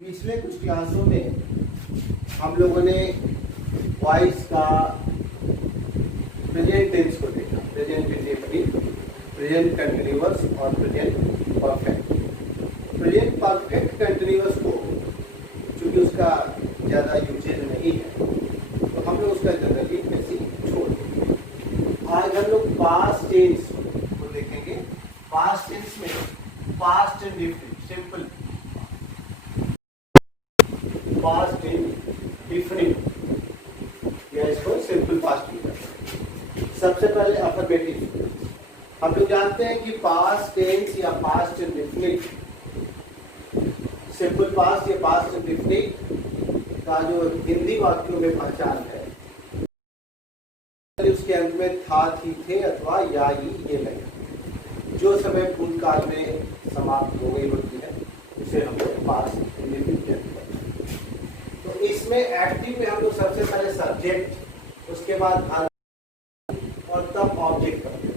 पिछले कुछ क्लासों में हम लोगों ने वॉइस का प्रेजेंट टेंस को देखा, प्रेजेंट इंडेफिनिट, प्रेजेंट कंटिन्यूअस और present perfect. Present perfect continuous को चूंकि उसका ज़्यादा यूजेज नहीं है तो हम लोग उसका जनरली ऐसे ही छोड़ देंगे। आज हम लोग पास्ट टेंस को देखेंगे। पास्ट टेंस में past indefinite, simple past indefinite या इसको सिंपल पास्ट भी कहते हैं। सबसे पहले अफर्मेटिव। हम लोग जानते हैं कि पास्ट टेंस या पास्ट इंडेफिनिट, सिंपल पास्ट या पास्ट इंडेफिनिट का जो हिंदी वाक्यों में पहचान है, उसके अंत में था, थी, थे अथवा या, ये नहीं, जो समय भूतकाल में समाप्त हो गई होती है उसे हम लोग पास्ट इंडेफिनिट कहते हैं। तो इसमें एक्टिव में हम लोग सबसे पहले सब्जेक्ट, उसके बाद वर्ब और तब ऑब्जेक्ट करते हैं।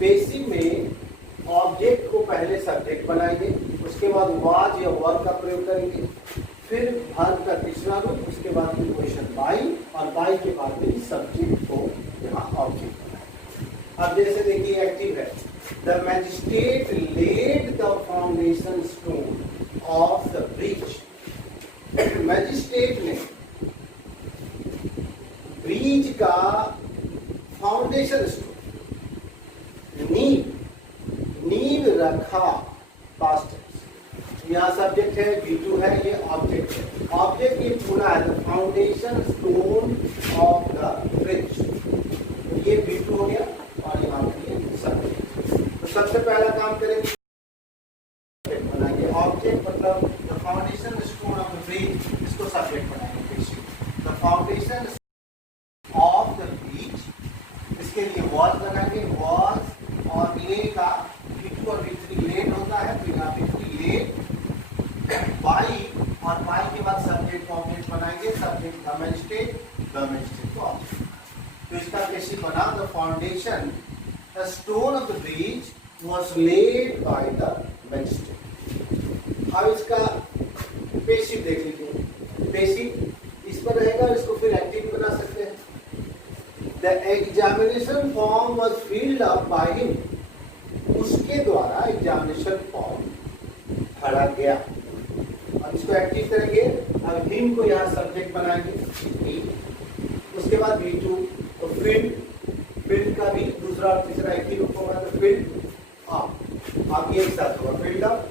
बेसिक में ऑब्जेक्ट को पहले सब्जेक्ट बनाएंगे, उसके बाद वाज या वर्ब का प्रयोग करेंगे, फिर वर्ब का तीसरा रूप, उसके बाद प्रीपोजिशन बाई और बाई के बाद भी सब्जेक्ट को यहाँ ऑब्जेक्ट बनाएंगे। अब जैसे देखिए एक्टिव है, the magistrate laid the foundation stone of the bridge. Magistrate ने ब्रिज का फाउंडेशन स्टोन, नींव रखा, पास्ट टेंस। यहाँ सब्जेक्ट है, V2 है, ये ऑब्जेक्ट है। ऑब्जेक्ट ये पूरा है, the foundation stone of the bridge. तो ये V2 हो गया और यहाँ पे ये सब्जेक्ट। तो सबसे पहला काम करेंगे बनाएंगे ऑब्जेक्ट, मतलब the foundation stone of the bridge, इसको सब्जेक्ट बनाएंगे। The foundation of the bridge, इसके लिए वॉज लगाएंगे, वॉज और ले का V2 और V3 लेट होता है, तो यहाँ V3 लेट बाई और बाई के बाद सब्जेक्ट को ऑब्जेक्ट बनाएंगे, subject the magistrate, the magistrate को ऑब्जेक्ट। तो इसका बेसिक बना the foundation, the stone of the bridge was led by the magistrate. अब इसका बेसिक देख लीजिए, बेसिक इस पर रहेगा, इसको फिर एक्टिव बना सकते हैं। The examination form was filled up by him, उसके द्वारा एग्जामिनेशन फॉर्म भरा गया। अब इसको एक्टिव करेंगे, अब हिम को यहाँ सब्जेक्ट बनाएंगे, उसके बाद V2 तो फील्ड का भी दूसरा और तीसरा एक्टिव होगा, तो फील्ड अप, अब ये एक साथ होगा फील्ड अप,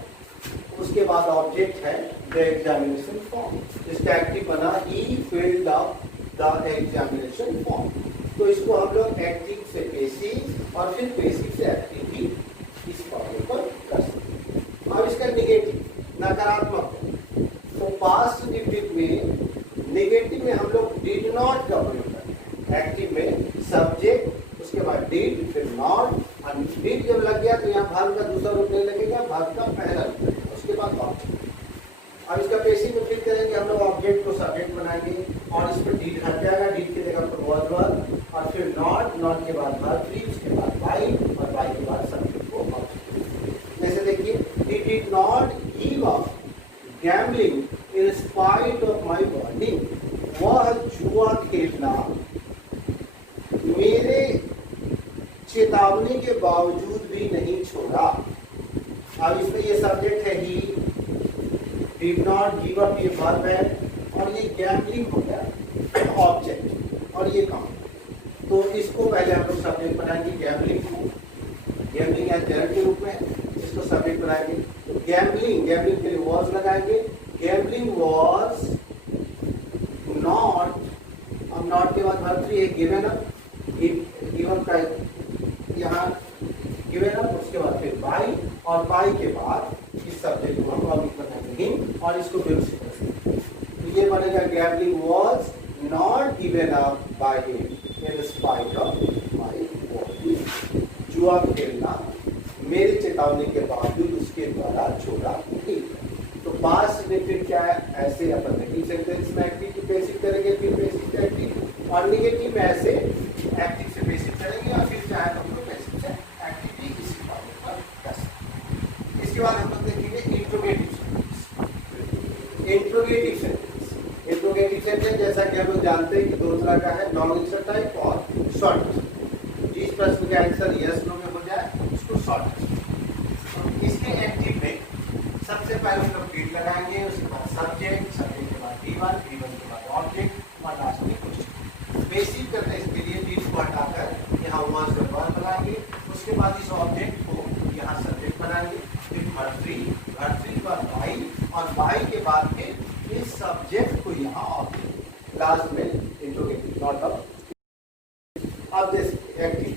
उसके बाद ऑब्जेक्ट है द एग्जामिनेशन फॉर्म, इसका एक्टिव बना ही filled up the examination form. तो इसको हम लोग एक्टिव से पेसिव और फिर पेसिव से एक्टिव भी इस फॉर्म पर कर सकते हैं। अब इसका निगेटिव, नकारात्मक, तो पास्ट इंडेफिनिट में निगेटिव में हम लोग डिड नॉट का प्रयोग करते हैं। एक्टिव में सब्जेक्ट, उसके बाद डिड, फिर नॉट, और डिड जब लग गया तो यहाँ वर्ब का दूसरा रूप नहीं लगेगा, वर्ब का पहला रूप लगेगा, उसके बाद ऑब्जेक्ट। अब इसका बेसिक में फिर करेंगे हम लोग, ऑब्जेक्ट को सब्जेक्ट बनाएंगे और इस पर डिड हट जाएगा, डिड की जगह पर वाज वर्ब और फिर नॉट, नॉट के बाद वर्ब 3, उसके बाद बाई और बाई के बाद सब्जेक्ट को ऑब्जेक्ट। जैसे देखिए, he did not give up gambling in spite of my warning, वह जुआ खेलना मेरे चेतावनी के बावजूद भी नहीं छोड़ा। अब इसमें ये सब्जेक्ट है ही, did not give up ये वर्ब है और ये गैम्बलिंग हो गया ऑब्जेक्ट और ये काम। तो इसको पहले हम लोग सब्जेक्ट बनाएंगे, गैम्बलिंग को, गैम्बलिंग या जड़ के रूप में इसको सब्जेक्ट बनाएंगे। गैम्बलिंग, गैम्बलिंग के लिए वॉज लगाएंगे, गैम्बलिंग वॉज नॉट, अब नॉट के बाद वर्ब 3 है गिवन अप, गिवन का यहाँ गिवन अप, उसके बाद फिर बाई और बाई के बाद इस सब्जेक्ट को हम ऑब्जेक्ट बनाएंगे हिम और इसको विकसित करेंगे। तो ये बनेगा gambling was not given up by him in spite of my warning, जुआ खेलना मेरे चेतावनी के बावजूद उसके द्वारा छोड़ा नहीं। तो पास्ट इंडेफिनिट क्या है, ऐसे अपन नेगेटिव सेंटेंस में एक्टिव की बेसिक करेंगे, फिर बेसिक से एक्टिव, और निगेटिव में ऐसे एक्टिव से बेसिक करेंगे और फिर चाहे हम लोग बेसिक से एक्टिव भी इसी फॉर्म पर कर सकते हैं। इसके बाद हम लोग देखेंगे interrogative sentence. Interrogative sentence. Interrogative sentence जैसा कि हम लोग जानते हैं कि दो तरह का है, लॉन्ग आंसर टाइप और शॉर्ट आंसर। जिस प्रश्न का आंसर यस नो में हो जाए उसको शॉर्ट आंसर। इसके एक्टिव में सबसे पहले हम लोग डीड लगाएंगे, उसके बाद सब्जेक्ट, सब्जेक्ट के बाद V1, V1 के बाद ऑब्जेक्ट और लास्ट में क्वेश्चन। बेसिक करने के लिए डीड को हटाकर यहाँ वाज वर्ब बनाएंगे, उसके बाद इस ऑब्जेक्ट को यहाँ सब्जेक्ट बनाएंगे, फिर भर्तरी, भर्तरी के बाद बाई और बाई के बाद फिर इस सब्जेक्ट को यहाँ ऑब्जेक्ट, लास्ट में इंट्रोगेटिव नॉट ऑफ। अब this active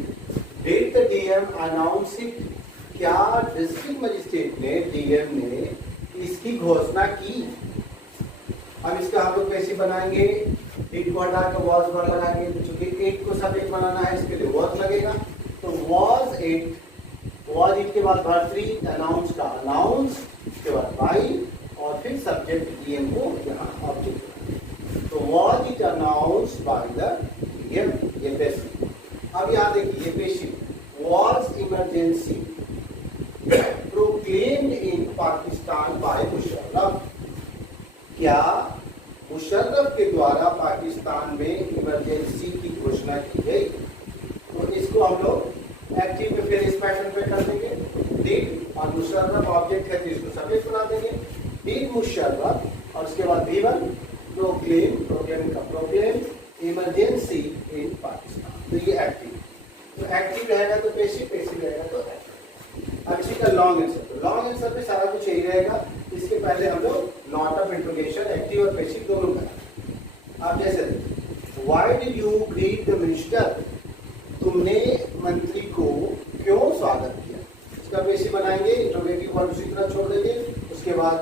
did the DM announce it, क्या डिस्ट्रिक्ट मजिस्ट्रेट ने, डीएम ने इसकी घोषणा की। अब इसका हम लोग कैसे बनाएंगे, इट को हटा कर वॉज वर्ब लगाएंगे, क्योंकि इट को सब्जेक्ट बनाना है इसके लिए वॉज लगेगा, तो वॉज इट, वॉज इट के बाद भर्तरी, अनाउंस का अनाउंस, उसके बाद बाई और फिर सब्जेक्ट डीएम को यहाँ ऑब्जेक्ट। तो was it announce by the DM, ये पैसिव। अब यहाँ देखिए ये passive, was emergency proclaimed in Pakistan by Musharraf, क्या मुशर्रफ के द्वारा पाकिस्तान में इमरजेंसी की घोषणा की गई। तो इसको हम लोग एक्टिव में फिर इस पैटर्न पे कर देंगे, डिड और मुशर्रफ ऑब्जेक्ट है तो इसको सब्जेक्ट बना देंगे, डिड मुशर्रफ और उसके बाद V1 प्रोक्लेम, प्रोक्लेम का प्रोक्लेम इमरजेंसी इन पाकिस्तान। तो ये एक्टिव, तो एक्टिव रहेगा तो पैसिव, पैसिव रहेगा तो एक्टिव। अब इसी का लॉन्ग आंसर, तो लॉन्ग आंसर में सारा कुछ यही रहेगा। इसके पहले हम लोग नॉट ऑफ इंट्रोगेशन, एक्टिव और पैसिव दोनों करेंगे। अब जैसे why did you greet the minister, तुमने मंत्री को क्यों स्वागत किया, इसका पैसिव बनाएंगे, इंट्रोगेटिव वर्ड उसी तरह छोड़ देंगे, उसके बाद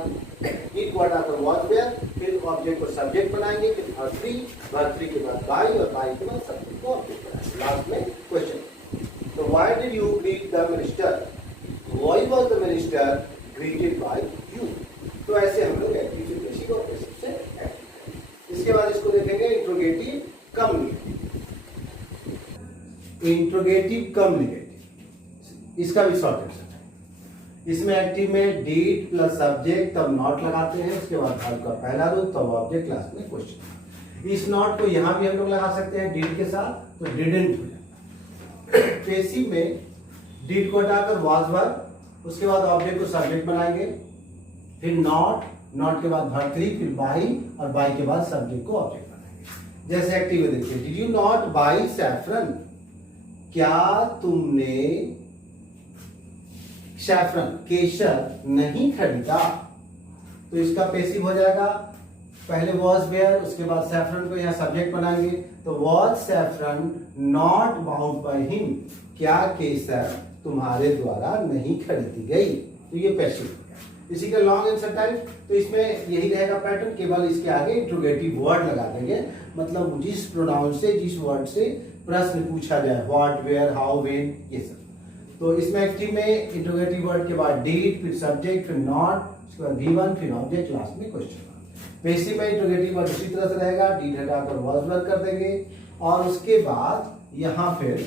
इट को हटाकर वॉज वेयर, फिर ऑब्जेक्ट को सब्जेक्ट बनाएंगे, फिर भर्तरी, भर्तरी के बाद बाई और बाई के बाद सब्जेक्ट को ऑब्जेक्ट बनाएंगे, लास्ट में क्वेश्चन। तो why did you greet the minister, Why was the minister greeted by you? तो ऐसे हम लोग एक्टिव से पैसिव और पैसिव से एक्टिव। इसके बाद इसको देखेंगे इंट्रोगेटिव कम निगेटिव, इंट्रोगेटिव कम निगेटिव, इसका भी शॉर्ट आंसर है। इसमें एक्टिव में डिड प्लस सब्जेक्ट तब नॉट लगाते हैं, उसके बाद वर्ब का पहला रूप तब ऑब्जेक्ट, लास्ट में क्वेश्चन। इस नॉट को यहां भी हम लोग लगा सकते हैं डिड के साथ, तो डिडंट हो जाता। पैसिव में डिड को हटाकर वाज वर्ब, उसके बाद ऑब्जेक्ट को सब्जेक्ट बनाएंगे, फिर नॉट, नॉट के बाद भर्तरी, फिर बाई और बाई के बाद सब्जेक्ट को ऑब्जेक्ट बनाएंगे। जैसे एक्टिव में देखिए, did you not by saffron, क्या तुमने सैफरन, केसर नहीं खरीदा। तो इसका पैसिव हो जाएगा, पहले वॉज वेयर, उसके बाद सैफरन को यहाँ सब्जेक्ट बनाएंगे, तो was saffron not bowed by him, क्या केसर तुम्हारे द्वारा नहीं खरीदी गई। तो ये पैसिव हो गया। इसी का लॉन्ग आंसर टाइप, तो इसमें यही रहेगा पैटर्न, केवल इसके आगे इंट्रोगेटिव वर्ड लगा देंगे, मतलब जिस प्रोनाउन से, जिस वर्ड से प्रश्न पूछा जाए, व्हाट, वेयर, हाउ, व्हेन, ये सब। तो इसमें एक्टिव में इंट्रोगेटिव वर्ड के बाद डिड, फिर सब्जेक्ट, फिर नॉट, उसके बाद V1, फिर ऑब्जेक्ट, लास्ट में क्वेश्चन। पैसिव में इंट्रोगेटिव वर्ड उसी तरह से रहेगा, डिड हटाकर वॉज वर्ब कर देंगे और उसके बाद यहाँ फिर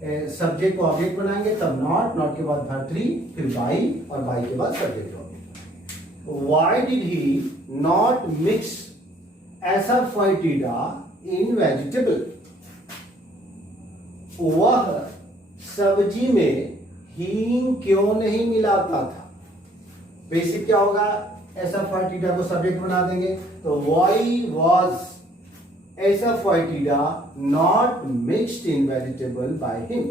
सब्जेक्ट को ऑब्जेक्ट बनाएंगे, तब नॉट, नॉट के बाद भर्तरी, फिर बाई और बाई के बाद subject object. Why did he not mix asafoetida in vegetable, वह सब्जी में हींग क्यों नहीं मिलाता था। बेसिक क्या होगा, एसाफोइटिडा को सब्जेक्ट बना देंगे, तो why was asafoetida not mixed in vegetable by him,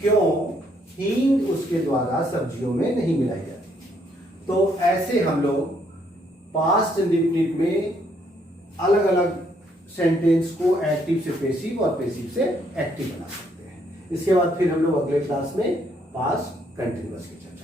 क्यों हींग उसके द्वारा सब्जियों में नहीं मिलाई जाती। तो ऐसे हम लोग पास्ट इंडेफिनिट में अलग अलग सेंटेंस को एक्टिव से पैसिव और पैसिव से एक्टिव बना सकते हैं। इसके बाद फिर हम लोग अगले क्लास में पास्ट कंटिन्यूअस की चर्चा